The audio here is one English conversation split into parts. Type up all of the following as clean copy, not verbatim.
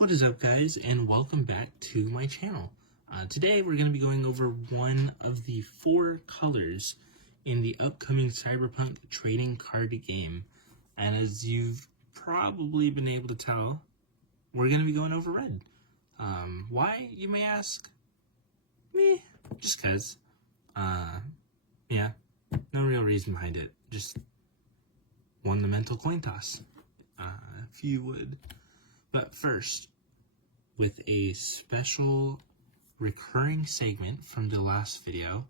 What is up, guys, and welcome back to my channel. Today we're going to be going over one of the 4 colors in the upcoming Cyberpunk trading card game. And as you've probably been able to tell, we're going to be going over red. Why, you may ask? Just because. Yeah, no real reason behind it. Just won the mental coin toss, if you would. But first, with a special recurring segment from the last video,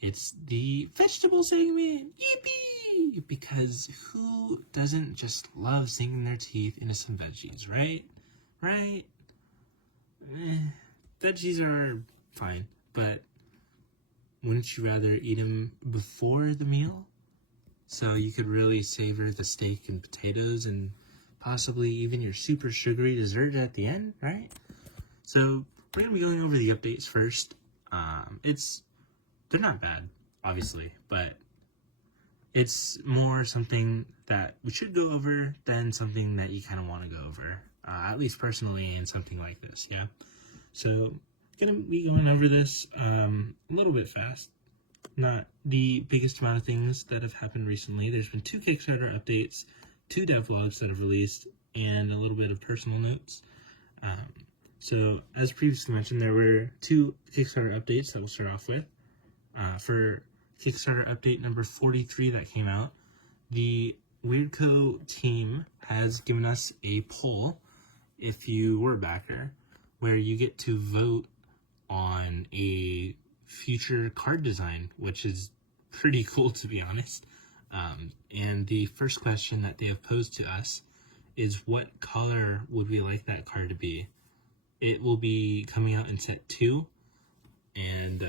it's the vegetable segment. Yippee! Because who doesn't just love sinking their teeth into some veggies, right? Right? Veggies are fine, but wouldn't you rather eat them before the meal? So you could really savor the steak and potatoes and possibly even your super sugary dessert at the end, right? So we're going to be going over the updates first. They're not bad, obviously, but it's more something that we should go over than something that you kind of want to go over, at least personally in something like this, yeah? So going to be going over this a little bit fast. Not the biggest amount of things that have happened recently. There's been 2 Kickstarter updates, 2 devlogs that have released, and a little bit of personal notes. So, as previously mentioned, there were 2 Kickstarter updates that we'll start off with. For Kickstarter update number 43 that came out, the Weirdco team has given us a poll, if you were a backer, where you get to vote on a future card design, which is pretty cool, to be honest. And the first question that they have posed to us is, what color would we like that card to be? It will be coming out in set 2, and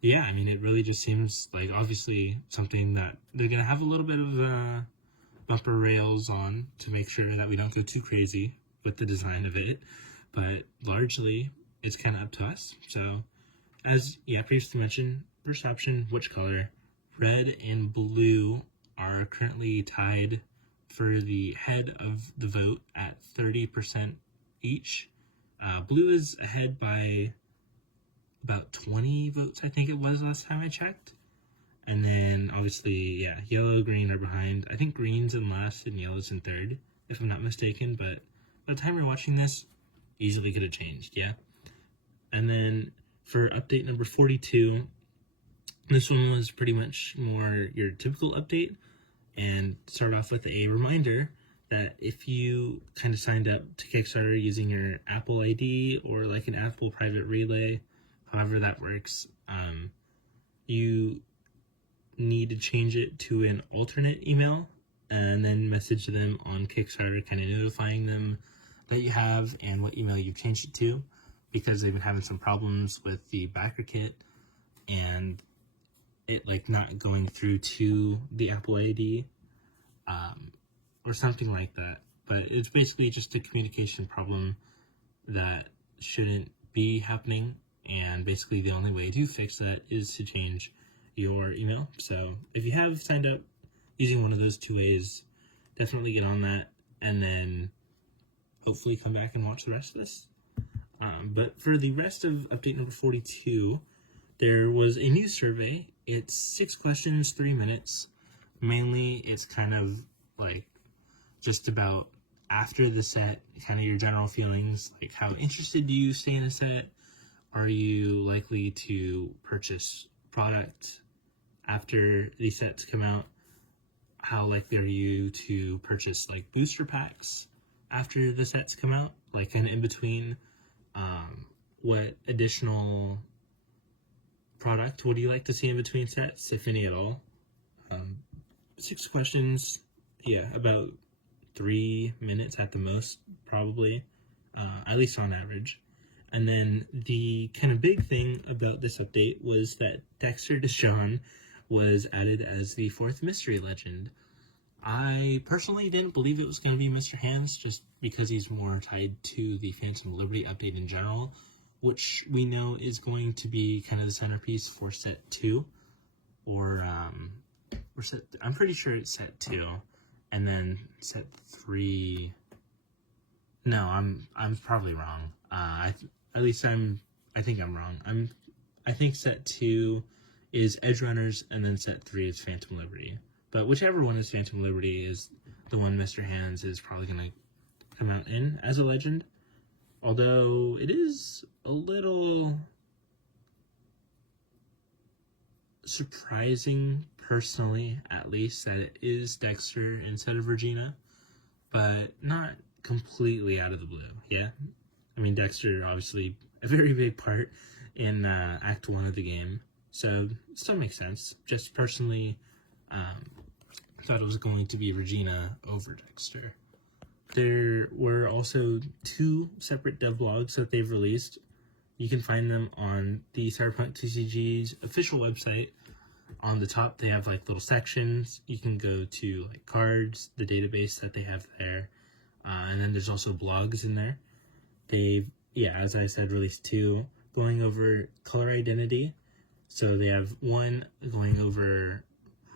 yeah, I mean, it really just seems like obviously something that they're gonna have a little bit of bumper rails on to make sure that we don't go too crazy with the design of it, but largely it's kind of up to us. So, as previously mentioned, first option, which color? Red and blue are currently tied for the head of the vote at 30% each. Blue is ahead by about 20 votes, I think it was last time I checked. And then, obviously, yellow, green are behind. I think green's in last and yellow's in third, if I'm not mistaken. But by the time you're watching this, easily could have changed, yeah? And then, for update number 42, this one was pretty much more your typical update, and start off with a reminder that if you kind of signed up to Kickstarter using your Apple ID or like an Apple private relay, however that works, you need to change it to an alternate email and then message them on Kickstarter, kind of notifying them that you have and what email you've changed it to, because they've been having some problems with the backer kit and it like not going through to the Apple ID or something like that. But it's basically just a communication problem that shouldn't be happening, and basically the only way to fix that is to change your email. So if you have signed up using one of those 2 ways, definitely get on that and then hopefully come back and watch the rest of this. But for the rest of update number 42, there was a new survey. It's 6 questions, 3 minutes. Mainly, it's kind of like just about after the set, kind of your general feelings, like how interested do you stay in a set? Are you likely to purchase product after the sets come out? How likely are you to purchase like booster packs after the sets come out? Like kind of in between, what additional product would you like to see in between sets, if any at all? 6 questions, about 3 minutes at the most, probably, at least on average. And then the kind of big thing about this update was that Dexter Deshawn was added as the 4th mystery legend. I personally didn't believe it was going to be Mr. Hands, just because he's more tied to the Phantom Liberty update in general, which we know is going to be kind of the centerpiece for set 2, or I'm pretty sure it's set 2, and then set 3, No, I'm probably wrong. I think I'm wrong. I think set 2 is Edge Runners, and then set 3 is Phantom Liberty. But whichever one is Phantom Liberty is the one Mr. Hands is probably gonna come out in as a legend. Although it is a little surprising, personally, at least, that it is Dexter instead of Regina, but not completely out of the blue. Yeah, I mean, Dexter obviously a very big part in Act 1 of the game, so still makes sense. Just personally, thought it was going to be Regina over Dexter. There were also 2 separate devlogs that they've released. You can find them on the Cyberpunk TCG's official website. On the top, they have like little sections. You can go to like cards, the database that they have there, and then there's also blogs in there. They've, as I said, released 2 going over color identity. So they have one going over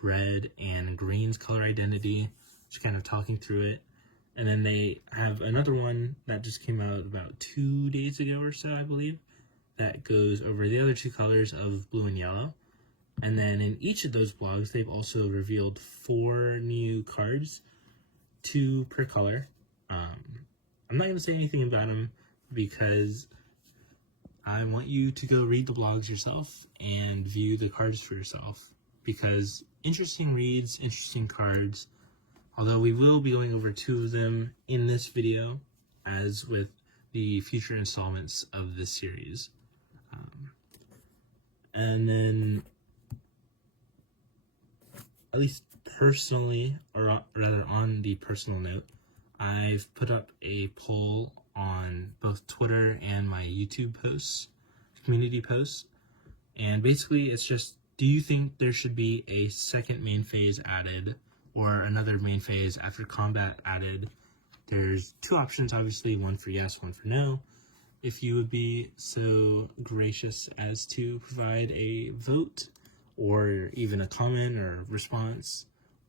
red and green's color identity, just kind of talking through it. And then they have another one that just came out about 2 days ago or so, I believe, that goes over the other 2 colors of blue and yellow. And then in each of those blogs, they've also revealed 4 new cards, 2 per color. I'm not going to say anything about them because I want you to go read the blogs yourself and view the cards for yourself, because interesting reads, interesting cards, although we will be going over 2 of them in this video, as with the future installments of this series. And then, at least personally, or rather on the personal note, I've put up a poll on both Twitter and my YouTube posts, community posts, and basically it's just, do you think there should be a second main phase added, or another main phase after combat added? There's 2 options, obviously, one for yes, one for no. If you would be so gracious as to provide a vote, or even a comment or response,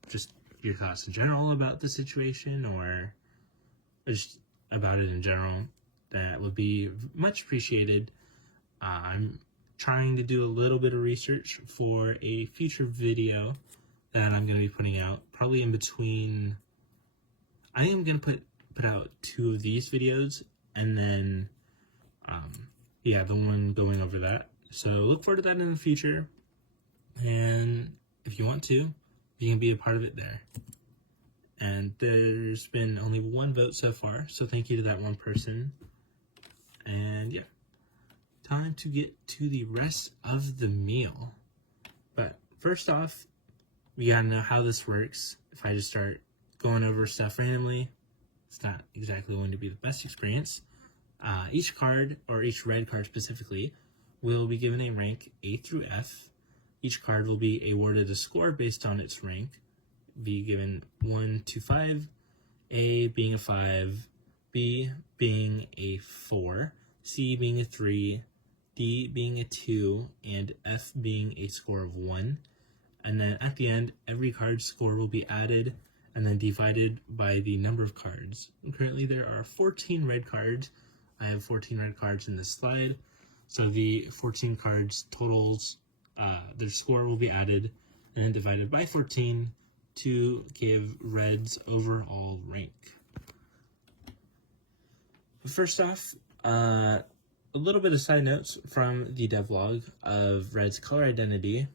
just your thoughts in general about the situation, or just about it in general, that would be much appreciated. I'm trying to do a little bit of research for a future video that I'm going to be putting out, probably in between. I am going to put out 2 of these videos, and then the one going over that. So look forward to that in the future, and if you want to, you can be a part of it there. And there's been only 1 vote so far, so thank you to that 1 person. And time to get to the rest of the meal. But first off, we gotta know how this works. If I just start going over stuff randomly, it's not exactly going to be the best experience. Each card, or each red card specifically, will be given a rank A through F. Each card will be awarded a score based on its rank, be given 1 to 5, A being a 5, B being a 4, C being a 3, D being a 2, and F being a score of 1. And then at the end, every card's score will be added and then divided by the number of cards. Currently there are 14 red cards. I have 14 red cards in this slide. So the 14 cards totals, their score will be added and then divided by 14 to give red's overall rank. First off, a little bit of side notes from the devlog of red's color identity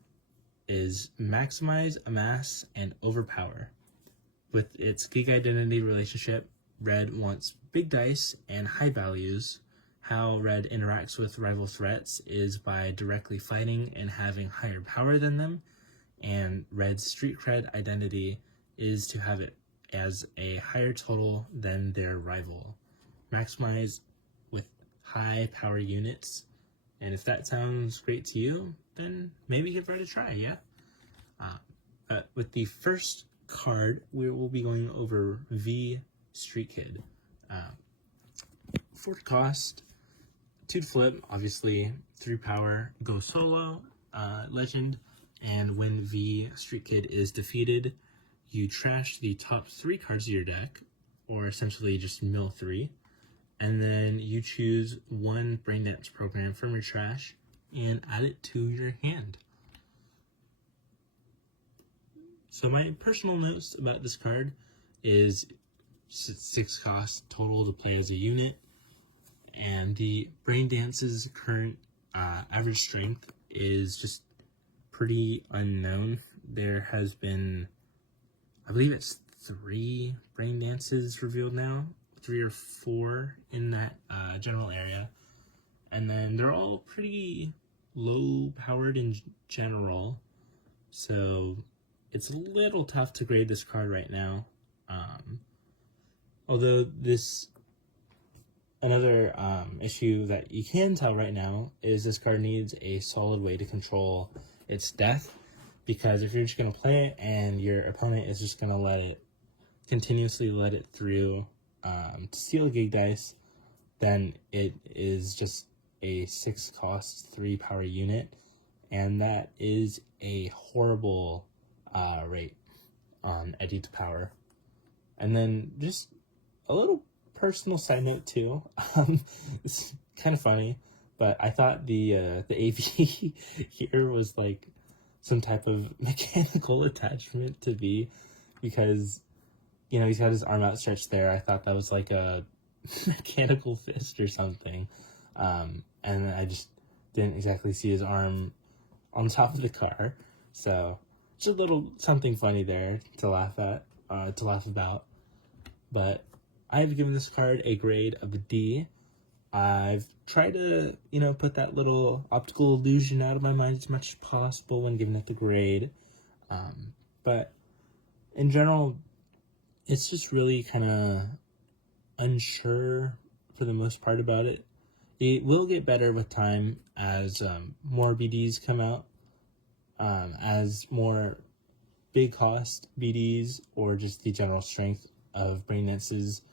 is maximize, amass, and overpower. With its geek identity relationship, red wants big dice and high values. How red interacts with rival threats is by directly fighting and having higher power than them, and red's street cred identity is to have it as a higher total than their rival. Maximize with high power units, and if that sounds great to you, then maybe give red a try, yeah? But with the first card, we will be going over V Street Kid. 4 cost, 2 to flip, obviously, 3 power, go solo, legend, and when V Street Kid is defeated, you trash the top 3 cards of your deck, or essentially just mill 3. and then you choose one Brain Dance program from your trash and add it to your hand. So my personal notes about this card is 6 costs total to play as a unit, and the Brain Dance's current average strength is just pretty unknown. There has been, I believe it's 3 Brain Dances revealed now, 3 or 4 in that general area, and then they're all pretty low powered in general, so it's a little tough to grade this card right now. Although another issue that you can tell right now is this card needs a solid way to control its death, because if you're just going to play it and your opponent is just going to continuously let it through to steal a gig dice, then it is just a 6 cost 3 power unit, and that is a horrible rate on Eddy to power. And then just a little personal side note too. It's kind of funny, but I thought the AV here was like some type of mechanical attachment to B, because he's got his arm outstretched there. I thought that was like a mechanical fist or something, and I just didn't exactly see his arm on top of the car. So just a little something funny there to laugh about. But I've given this card a grade of a D. I've tried to, put that little optical illusion out of my mind as much as possible when giving it the grade. But in general, it's just really kind of unsure for the most part about it. It will get better with time as more BDs come out, as more big cost BDs or just the general strength of Brain Dances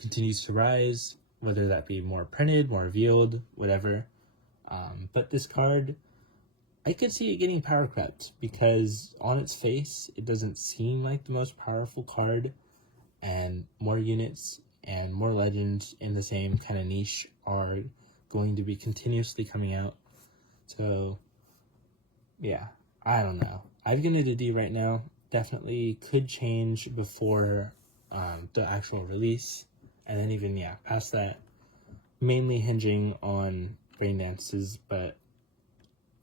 continues to rise, whether that be more printed, more revealed, whatever. But this card, I could see it getting power crept, because on its face, it doesn't seem like the most powerful card, and more units and more legends in the same kind of niche are going to be continuously coming out. So, yeah, I don't know. I've given it a D right now. Definitely could change before the actual release, and then even past that, mainly hinging on Brain Dances. But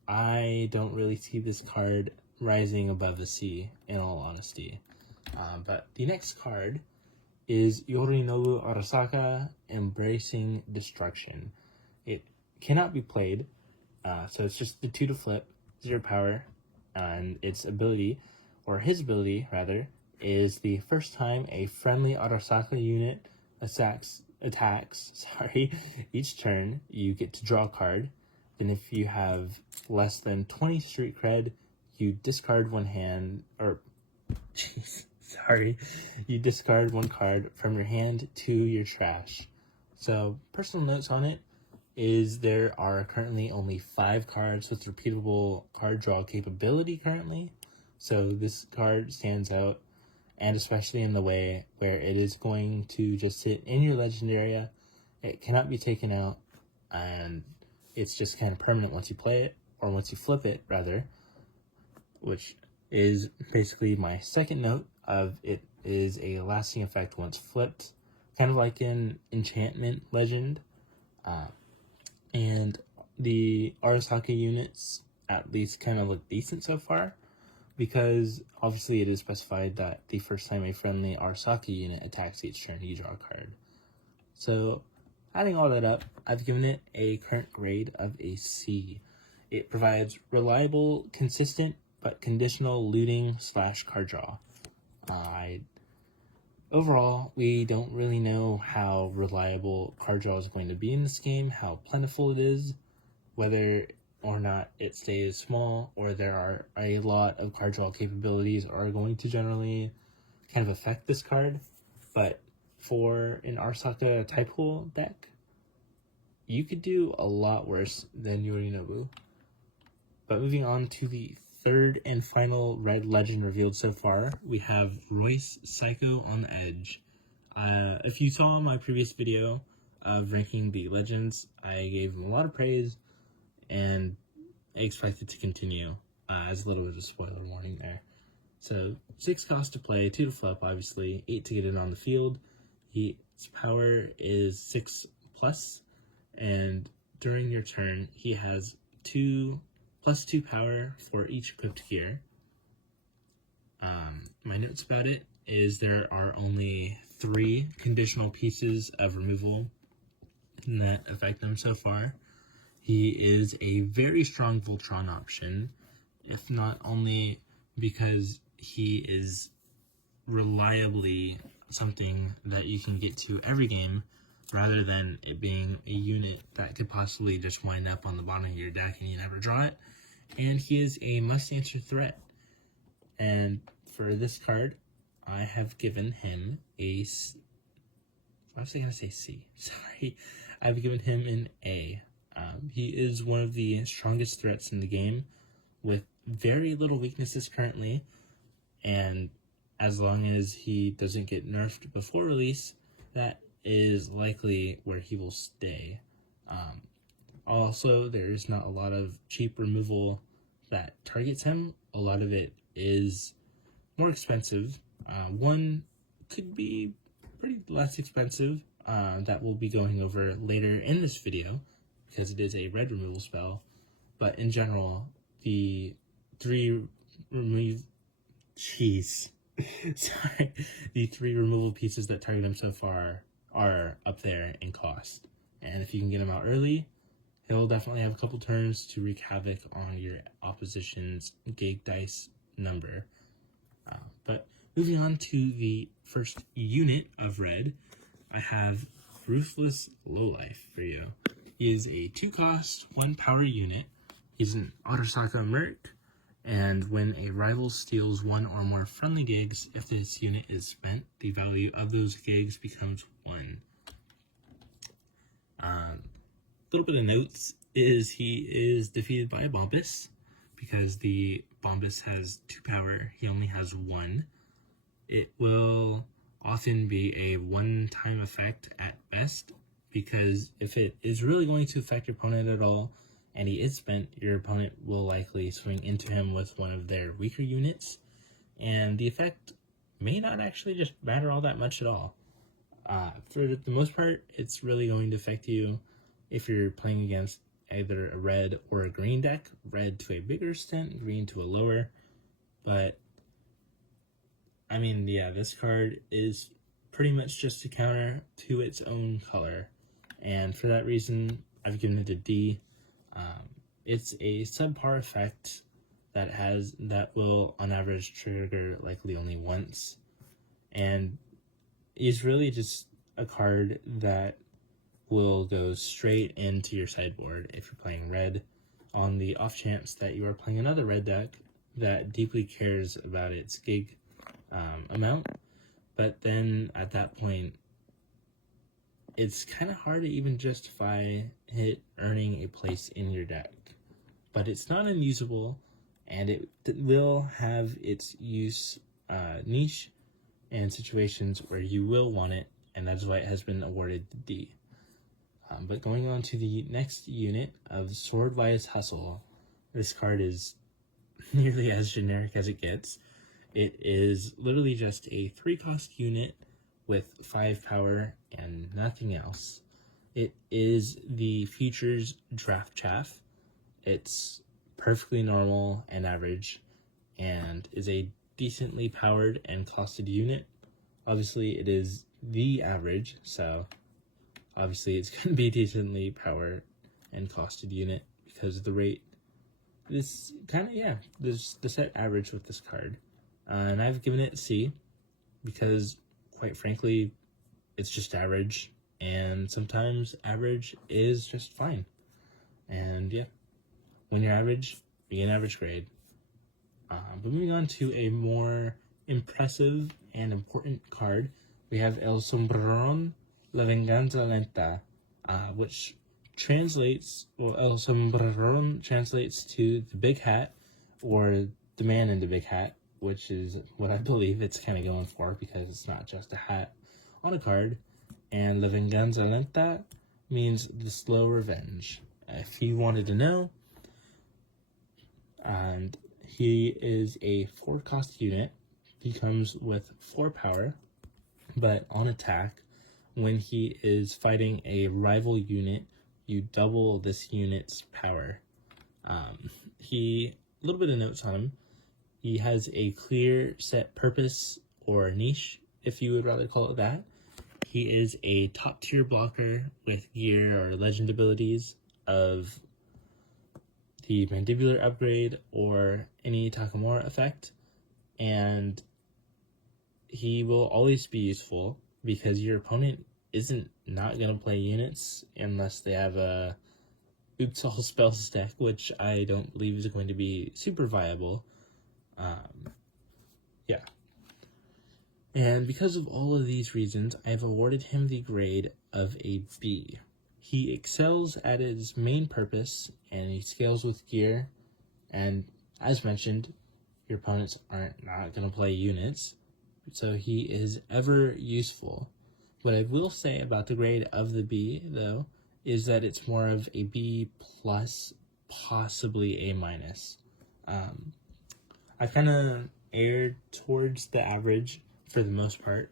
I don't really see this card rising above a C, in all honesty. But the next card is Yorinobu Arasaka, Embracing Destruction. It cannot be played, so it's just the 2 to flip, 0 power, and its ability, or his ability rather, is the first time a friendly Arasaka unit attacks each turn, you get to draw a card. Then if you have less than 20 street cred, you discard you discard 1 card from your hand to your trash. So personal notes on it is there are currently only 5 cards with repeatable card draw capability currently. So this card stands out, and especially in the way where it is going to just sit in your legend area. It cannot be taken out, and it's just kind of permanent once you play it, or once you flip it rather, which is basically my second note of it is a lasting effect once flipped, kind of like an enchantment legend. And the Arasaka units at least kind of look decent so far, because obviously it is specified that the first time a friendly Arasaka unit attacks each turn, you draw a card. So adding all that up, I've given it a current grade of a C. It provides reliable, consistent, but conditional looting / card draw. Overall, we don't really know how reliable card draw is going to be in this game, how plentiful it is, whether or not it stays small, or there are a lot of card draw capabilities are going to generally kind of affect this card. But for an Arasaka type pool deck, you could do a lot worse than Yorinobu. But moving on to the third and final red legend revealed so far, we have Royce Psycho on the Edge. If you saw my previous video of ranking the legends, I gave them a lot of praise, and I expect it to continue, as a little bit of a spoiler warning there. So 6 cost to play, 2 to flip, obviously, 8 to get it on the field. His power is 6 plus, and during your turn, he has 2 plus 2 power for each equipped gear. My notes about it is there are only 3 conditional pieces of removal that affect them so far. He is a very strong Voltron option, if not only because he is reliably something that you can get to every game, rather than it being a unit that could possibly just wind up on the bottom of your deck and you never draw it. And he is a must-answer threat. And for this card, I have given him a... Why was I going to say C? Sorry. I've given him an A. He is one of the strongest threats in the game, with very little weaknesses currently, and as long as he doesn't get nerfed before release, that is likely where he will stay. Also, there's not a lot of cheap removal that targets him. A lot of it is more expensive. One could be pretty less expensive, that we'll be going over later in this video, because it is a red removal spell. But in general, the 3 remove... Jeez. Sorry. The 3 removal pieces that target him so far are up there in cost. And if you can get him out early, he'll definitely have a couple turns to wreak havoc on your opposition's gig dice number. But moving on to the first unit of red, I have Ruthless Lowlife for you. He is a 2 cost, 1 power unit. He's an Arasaka Merc, and when a rival steals 1 or more friendly gigs, if this unit is spent, the value of those gigs becomes 1. Little bit of notes is he is defeated by a Bombus, because the Bombus has 2 power, he only has 1. It will often be a one-time effect at best, because if it is really going to affect your opponent at all, and he is spent, your opponent will likely swing into him with one of their weaker units, and the effect may not actually just matter all that much at all. For the most part, it's really going to affect you if you're playing against either a red or a green deck, red to a bigger extent, green to a lower, but I mean, yeah, this card is pretty much just a counter to its own color, and for that reason, I've given it a D. It's a subpar effect that will, on average, trigger likely only once, and is really just a card that will go straight into your sideboard if you're playing red, on the off chance that you are playing another red deck that deeply cares about its gig amount. But then at that point, it's kind of hard to even justify it earning a place in your deck. But it's not unusable, and it will have its use niche and situations where you will want it, and that's why it has been awarded the D. But going on to the next unit of Sword Vias Hustle, this card is nearly as generic as it gets. It is literally just a 3-cost unit with 5 power and nothing else. It is the Futures Draft Chaff. It's perfectly normal and average, and is a decently powered and costed unit. Obviously, it is the average, so obviously it's going to be decently powered and costed unit, because the rate is kind of, yeah, there's the set average with this card. And I've given it C, because quite frankly, it's just average, and sometimes average is just fine. And yeah, when you're average, you get an average grade. But moving on to a more impressive and important card, we have El Sombrerón La Venganza Lenta, which translates, well, El Sombrerón translates to the big hat, or the man in the big hat, which is what I believe it's kind of going for, because it's not just a hat on a card, and La Venganza Lenta means the slow revenge. If you wanted to know, and he is a 4-cost unit. He comes with 4 power, but on attack, when he is fighting a rival unit, you double this unit's power. A little bit of notes on him. He has a clear set purpose or niche, if you would rather call it that. He is a top tier blocker with gear or legend abilities of the Mandibular upgrade or any Takamura effect, and he will always be useful because your opponent isn't not going to play units unless they have a Oops All Spells deck, which I don't believe is going to be super viable. Yeah. And because of all of these reasons, I've awarded him the grade of a B. He excels at his main purpose, and he scales with gear, and as mentioned, your opponents aren't not going to play units, so he is ever useful. What I will say about the grade of the B, though, is that it's more of a B plus, possibly A minus. I kind of erred towards the average for the most part,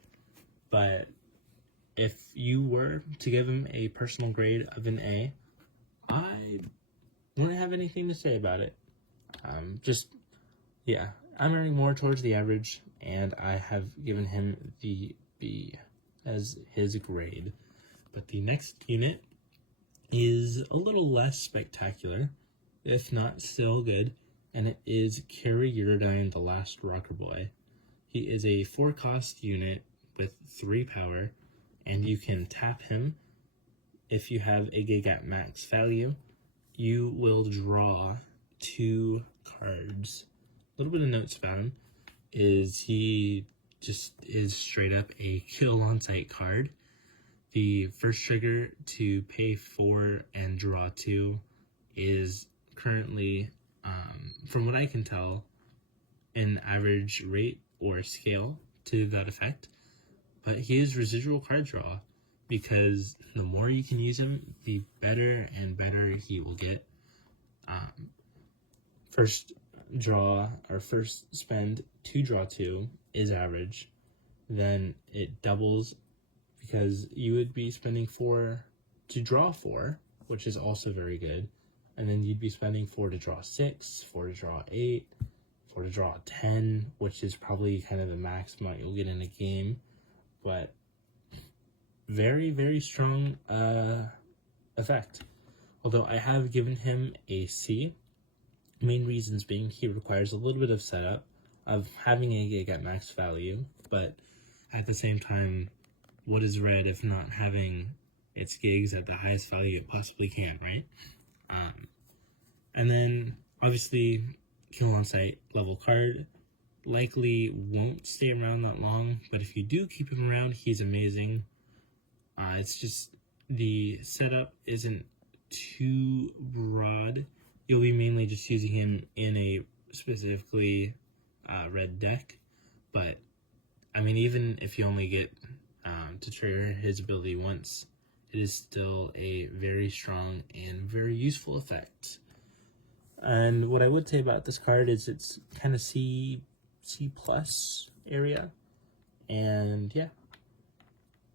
but if you were to give him a personal grade of an A, I wouldn't have anything to say about it. I'm earning more towards the average, and I have given him the B as his grade. But the next unit is a little less spectacular, if not still good, and it is Kara Uridine, the Last Rocker Boy. He is a 4-cost unit with 3 power, and you can tap him. If you have a gig at max value, you will draw 2 cards. A little bit of notes about him is he just is straight up a kill on sight card. The first trigger to pay 4 and draw 2 is currently, from what I can tell, an average rate or scale to that effect. But he is residual card draw, because the more you can use him, the better and better he will get. First draw or first spend to draw 2 is average. Then it doubles because you would be spending 4 to draw 4, which is also very good. And then you'd be spending 4 to draw 6, 4 to draw 8, 4 to draw 10, which is probably kind of the max amount you'll get in a game. But very, very strong effect. Although I have given him a C. Main reasons being he requires a little bit of setup of having a gig at max value, but at the same time, what is red if not having its gigs at the highest value it possibly can, right? And then obviously kill on sight level card likely won't stay around that long, but if you do keep him around, he's amazing. It's just the setup isn't too broad. You'll be mainly just using him in a specifically red deck, but I mean, even if you only get to trigger his ability once, it is still a very strong and very useful effect. And what I would say about this card is it's kind of C plus area, and yeah,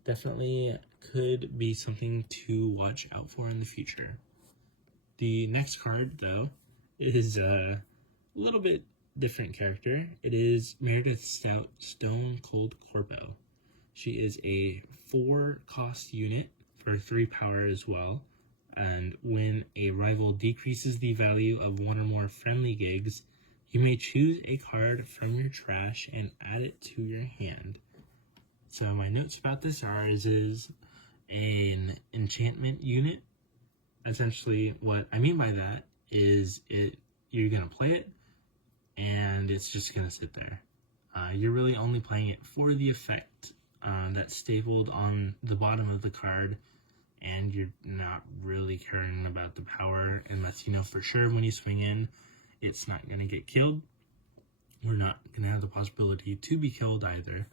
definitely could be something to watch out for in the future. The next card, though, is a little bit different character. It is Meredith Stout Stone Cold Corpo. She is a 4-cost unit for 3 power as well, and when a rival decreases the value of 1 or more friendly gigs, you may choose a card from your trash and add it to your hand. So my notes about this is an enchantment unit. Essentially, what I mean by that is you're going to play it, and it's just going to sit there. You're really only playing it for the effect that's stapled on the bottom of the card, and you're not really caring about the power unless you know for sure when you swing in it's not going to get killed. We're not going to have the possibility to be killed either.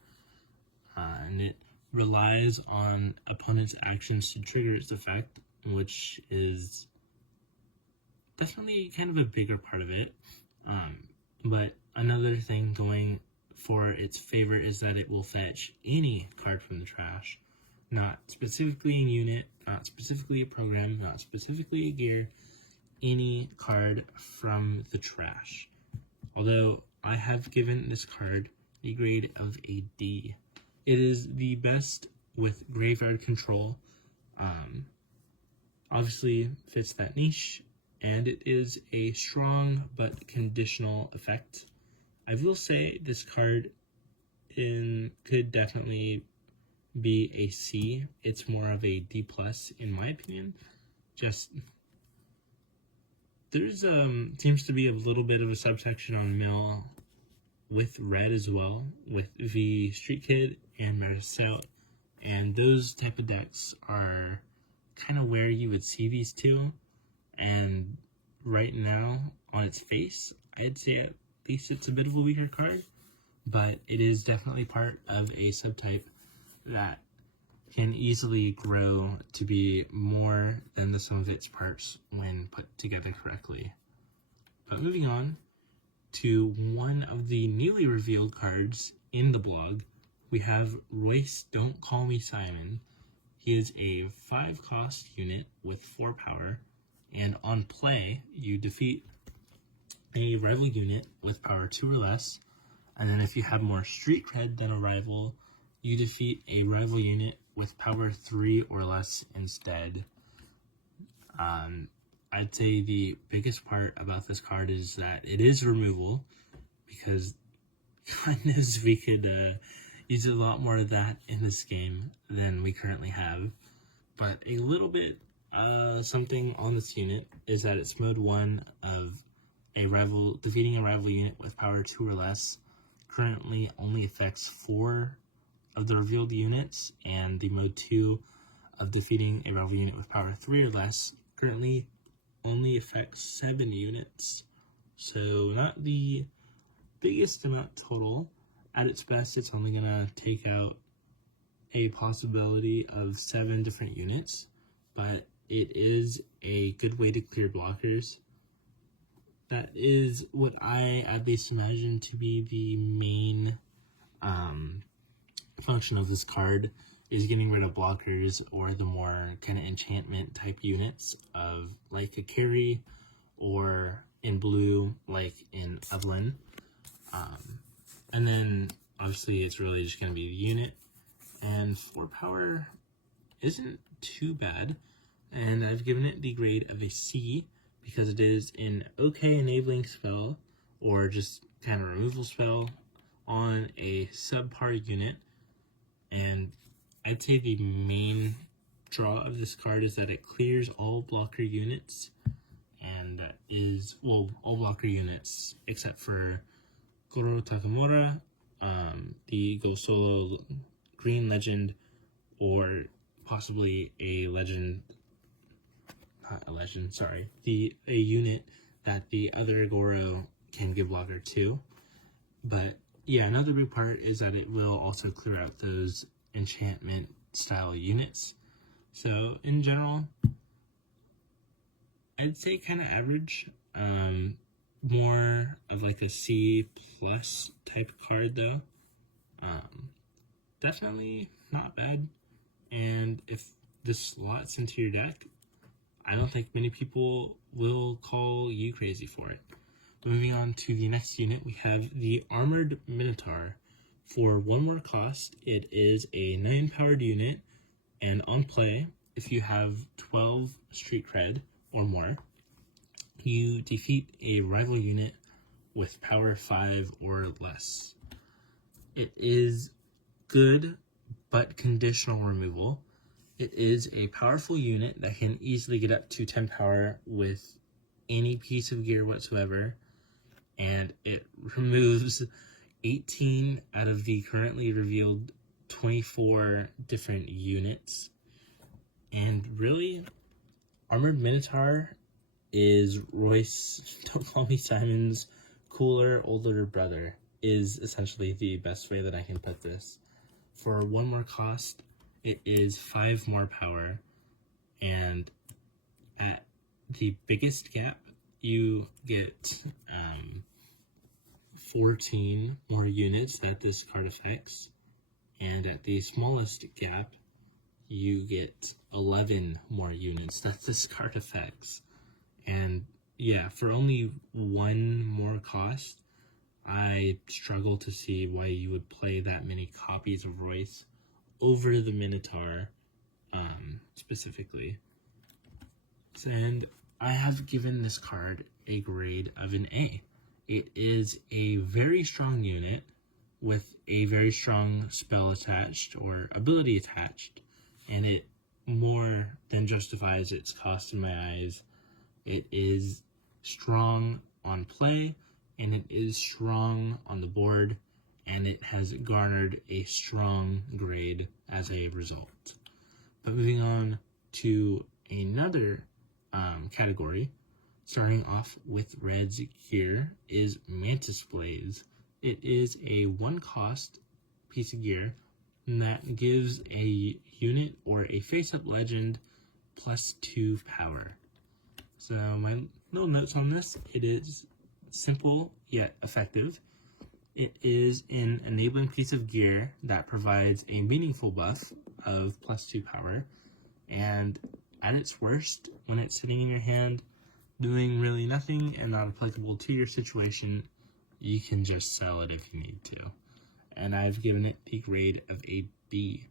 And it relies on opponent's actions to trigger its effect, which is definitely kind of a bigger part of it. But another thing going for its favor is that it will fetch any card from the trash. Not specifically a unit, not specifically a program, not specifically a gear, any card from the trash. Although I have given this card a grade of a D. It is the best with graveyard control. Obviously fits that niche, and it is a strong but conditional effect. I will say this card could definitely be a C. It's more of a D plus in my opinion. Just there's seems to be a little bit of a subsection on mill with red as well, with the Street Kid and Marcel, and those type of decks are kind of where you would see these two. And right now, on its face, I'd say at least it's a bit of a weaker card, but it is definitely part of a subtype that can easily grow to be more than the sum of its parts when put together correctly. But moving on to one of the newly revealed cards in the blog, we have Royce Don't Call Me Simon. He is a 5-cost unit with 4 power, and on play, you defeat a rival unit with power 2 or less, and then if you have more street cred than a rival, you defeat a rival unit with power 3 or less instead. I'd say the biggest part about this card is that it is removal, because goodness, we could use a lot more of that in this game than we currently have. But a little bit something on this unit is that it's mode 1 of defeating a rival unit with power 2 or less. Currently only affects 4 of the revealed units, and the mode 2 of defeating a rival unit with power 3 or less currently only affects 7 units. So not the biggest amount total. At its best, it's only gonna take out a possibility of 7 different units, but it is a good way to clear blockers. That is what I at least imagine to be the main function of this card, is getting rid of blockers or the more kind of enchantment type units of like a carry, or in blue like in Evelyn. And then obviously it's really just going to be the unit, and 4 power isn't too bad, and I've given it the grade of a C because it is an okay enabling spell or just kind of removal spell on a subpar unit. And I'd say the main draw of this card is that it clears all blocker units, and all blocker units except for Goro Takamura, the Go Solo Green Legend, or possibly a unit that the other Goro can give blocker to. But yeah, another big part is that it will also clear out those enchantment style units. So in general, I'd say kind of average. More of like a C plus type card though. Definitely not bad. And if this slots into your deck, I don't think many people will call you crazy for it. Moving on to the next unit, we have the Armored Minotaur. For 1 more cost, it is a 9-powered unit, and on play, if you have 12 street cred or more, you defeat a rival unit with power 5 or less. It is good but conditional removal. It is a powerful unit that can easily get up to 10 power with any piece of gear whatsoever, and it removes 18 out of the currently revealed 24 different units. And really, Armored Minotaur is Royce Don't Call Me Simon's cooler older brother, is essentially the best way that I can put this. for 1 more cost, it is 5 more power, and at the biggest gap, you get 14 more units that this card affects, and at the smallest gap, you get 11 more units that this card affects. And yeah, for only 1 more cost, I struggle to see why you would play that many copies of Royce over the Minotaur, specifically. And I have given this card a grade of an A. It is a very strong unit with a very strong spell attached or ability attached, and it more than justifies its cost in my eyes. It is strong on play, and it is strong on the board, and it has garnered a strong grade as a result. But moving on to another category, starting off with Red's gear, is Mantis Blaze. It is a 1 cost piece of gear that gives a unit or a face-up legend plus 2 power. So my little notes on this: it is simple yet effective. It is an enabling piece of gear that provides a meaningful buff of plus 2 power, and at its worst, when it's sitting in your hand doing really nothing and not applicable to your situation, you can just sell it if you need to. And I've given it the grade of a B.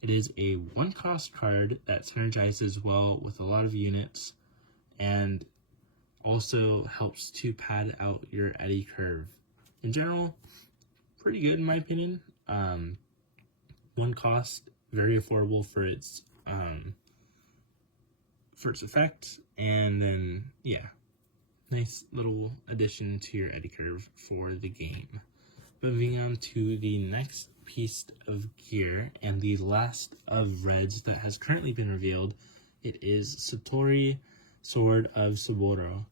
It is a 1 cost card that synergizes well with a lot of units and also helps to pad out your eddy curve. In general, pretty good in my opinion. 1 cost, very affordable for its effect, and then yeah, nice little addition to your eddy curve for the game. Moving on to the next piece of gear and the last of Reds that has currently been revealed, it is Satori Sword of Saburo.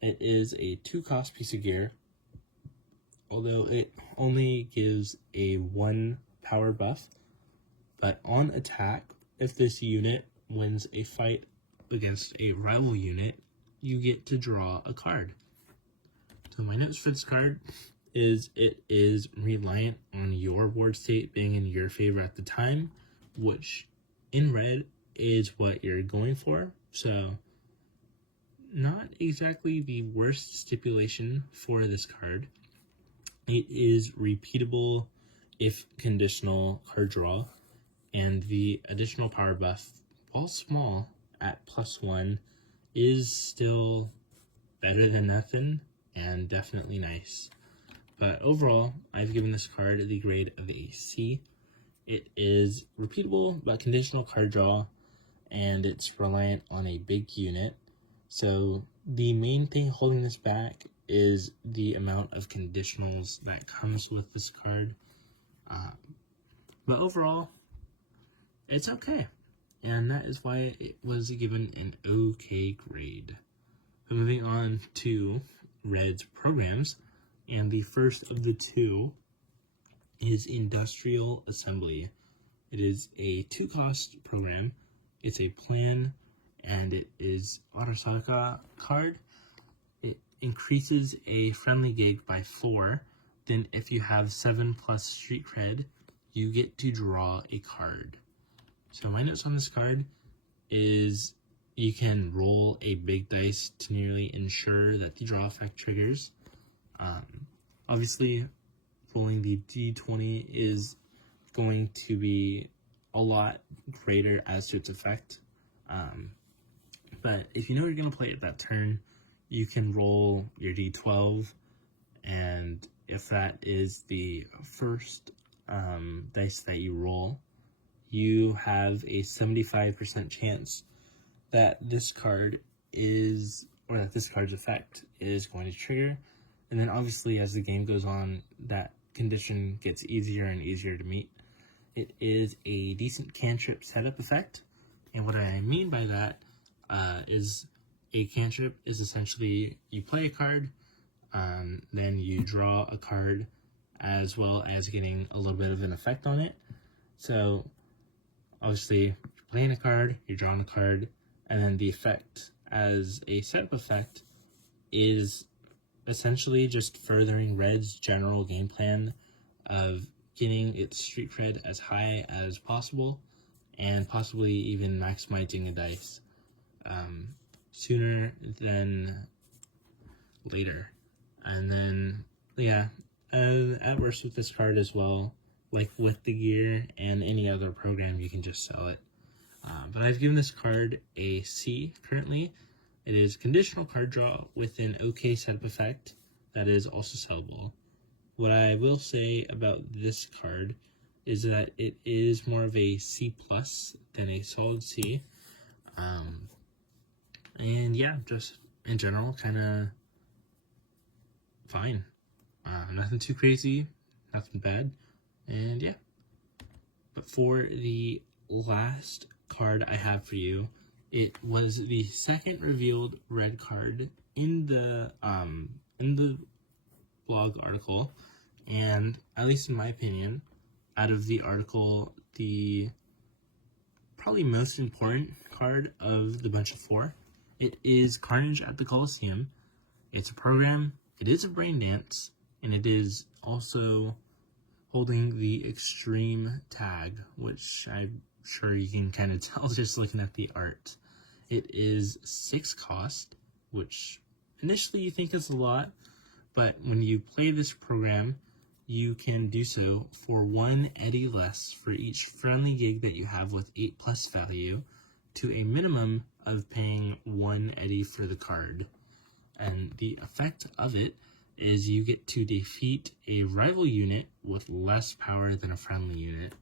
It is a 2 cost piece of gear, although it only gives a 1 power buff, but on attack, if this unit wins a fight against a rival unit, you get to draw a card. So my notes for this card is it is reliant on your board state being in your favor at the time, which in Red is what you're going for. So not exactly the worst stipulation for this card. It is repeatable if conditional card draw, and the additional power buff, while small at +1, is still better than nothing and definitely nice. But overall, I've given this card the grade of a C. It is repeatable but conditional card draw, and it's reliant on a big unit. So the main thing holding this back is the amount of conditionals that comes with this card. But overall, it's okay. And that is why it was given an okay grade. But moving on to Red's programs, and the first of the 2 is Industrial Assembly. It is a 2 cost program. It's a plan, and it is Arasaka card. It increases a friendly gig by 4. Then if you have 7 plus street cred, you get to draw a card. So my notes on this card is you can roll a big dice to nearly ensure that the draw effect triggers. Obviously, rolling the d20 is going to be a lot greater as to its effect. But if you know you're going to play it that turn, you can roll your d12, and if that is the first dice that you roll, you have a 75% chance that this card is, or that this card's effect is going to trigger. And then obviously as the game goes on, that condition gets easier and easier to meet. It is a decent cantrip setup effect, and what I mean by that is a cantrip is essentially you play a card, then you draw a card as well as getting a little bit of an effect on it. So obviously, you're playing a card, you're drawing a card, and then the effect as a setup effect is essentially just furthering Red's general game plan of getting its street cred as high as possible and possibly even maximizing a dice sooner than later. And then, yeah, at worst with this card as well, like with the gear and any other program, you can just sell it. But I've given this card a C currently. It is conditional card draw with an okay setup effect that is also sellable. What I will say about this card is that it is more of a C plus than a solid C. And yeah, just in general, kind of fine. Nothing too crazy, nothing bad, and yeah. But for the last card I have for you, it was the second revealed red card in the blog article, and at least in my opinion, out of the article, the probably most important card of the bunch of 4. It is Carnage at the Coliseum. It's a program, it is a brain dance, and it is also holding the extreme tag, which I'm sure you can kind of tell just looking at the art. It is 6 cost, which initially you think is a lot, but when you play this program, you can do so for 1 eddy less for each friendly gig that you have with 8+ value, to a minimum of paying 1 eddy for the card. And the effect of it is you get to defeat a rival unit with less power than a friendly unit.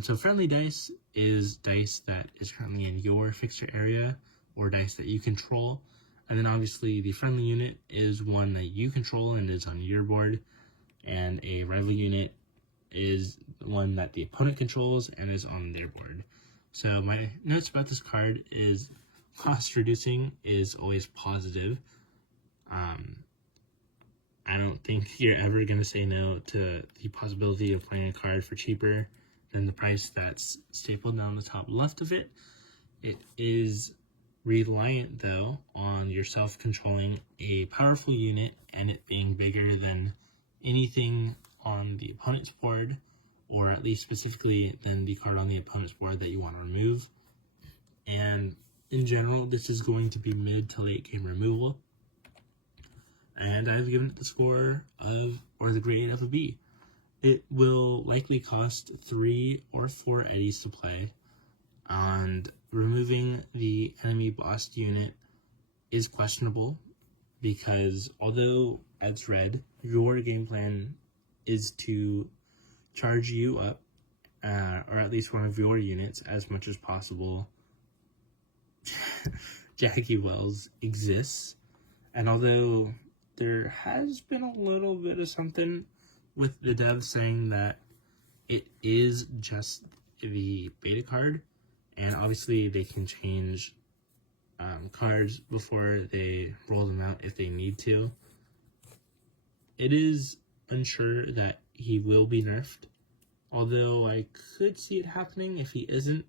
So friendly dice is dice that is currently in your fixture area or dice that you control. And then obviously the friendly unit is one that you control and is on your board. And a rival unit is one that the opponent controls and is on their board. So my notes about this card is cost reducing is always positive. I don't think you're ever going to say no to the possibility of playing a card for cheaper than the price that's stapled down the top left of it. It is reliant, though, on yourself controlling a powerful unit and it being bigger than anything on the opponent's board, or at least specifically than the card on the opponent's board that you want to remove. And in general, this is going to be mid to late game removal. And I've given it the score of, or the grade of a B. It will likely cost 3 or 4 eddies to play, and removing the enemy boss unit is questionable, because although as red, your game plan is to charge you up, or at least one of your units as much as possible, Jackie Wells exists, and although there has been a little bit of something with the devs saying that it is just the beta card, and obviously they can change cards before they roll them out if they need to. It is unsure that he will be nerfed, although I could see it happening if he isn't.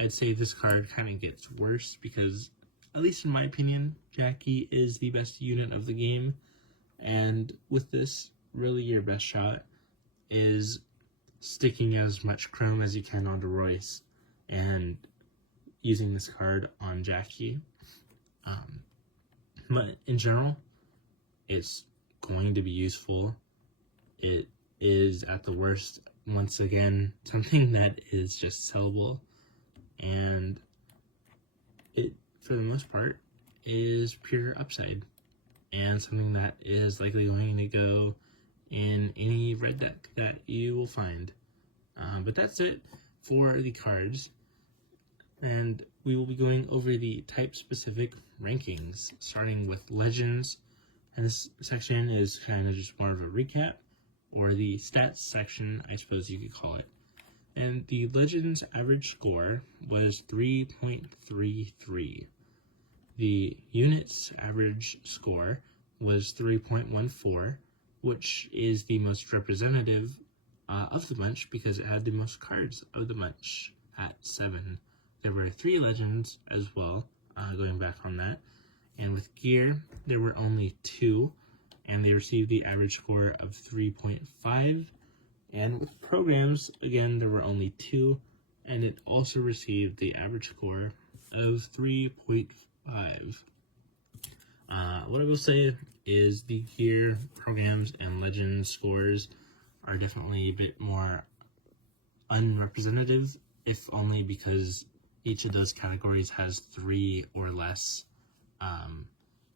I'd say this card kind of gets worse because, at least in my opinion, Jackie is the best unit of the game, and with this, really your best shot is sticking as much chrome as you can onto Royce and using this card on Jackie. But in general, it's going to be useful. It is, at the worst, once again, something that is just sellable, and it, for the most part, is pure upside, and something that is likely going to go in any red deck that you will find. But that's it for the cards, and we will be going over the type-specific rankings, starting with Legends, and this section is kind of just more of a recap, or the stats section, I suppose you could call it. And the Legends average score was 3.33. The unit's average score was 3.14, which is the most representative of the bunch because it had the most cards of the bunch at 7. There were 3 legends as well, going back on that. And with gear, there were only 2, and they received the average score of 3.5. And with programs, again, there were only 2, and it also received the average score of 3.5. What I will say is the gear, programs, and legend scores are definitely a bit more unrepresentative, if only because each of those categories has 3 or less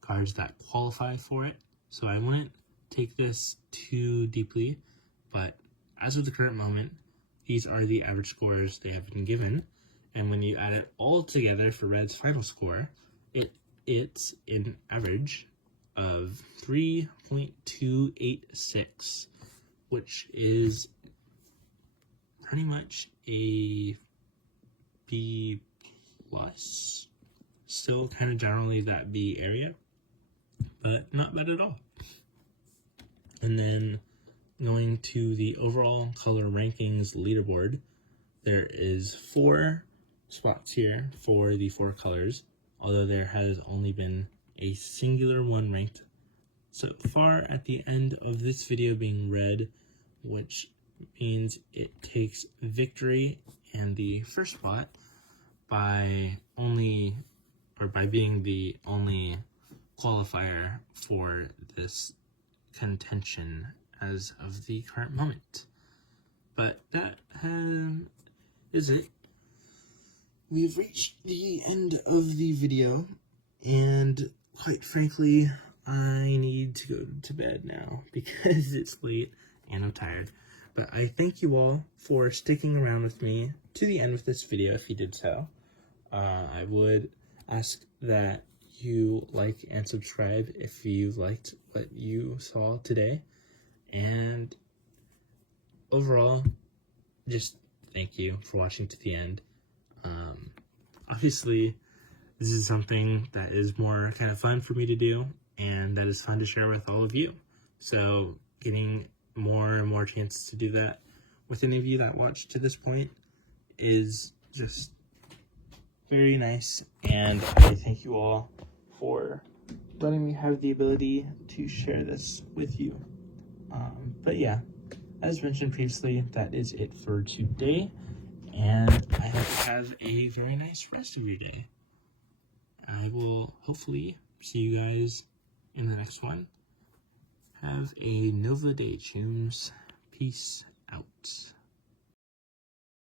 cards that qualify for it. So I wouldn't take this too deeply, but as of the current moment, these are the average scores they have been given. And when you add it all together for Red's final score, it's an average of 3.286, which is pretty much a B plus. Still kind of generally that B area, but not bad at all. And then going to the overall color rankings leaderboard, there is 4 spots here for the 4 colors, although there has only been a singular one ranked so far at the end of this video being read, which means it takes victory and the first spot by being the only qualifier for this contention as of the current moment. But that is it. We've reached the end of the video, and quite frankly, I need to go to bed now because it's late and I'm tired. But I thank you all for sticking around with me to the end of this video if you did so. I would ask that you like and subscribe if you liked what you saw today. And overall, just thank you for watching to the end. Obviously, this is something that is more kind of fun for me to do, and that is fun to share with all of you. So getting more and more chances to do that with any of you that watched to this point is just very nice, and I thank you all for letting me have the ability to share this with you. But yeah, as mentioned previously, that is it for today, and I hope you have a very nice rest of your day. I will hopefully see you guys in the next one. Have a Nova Day, Tunes. Peace out.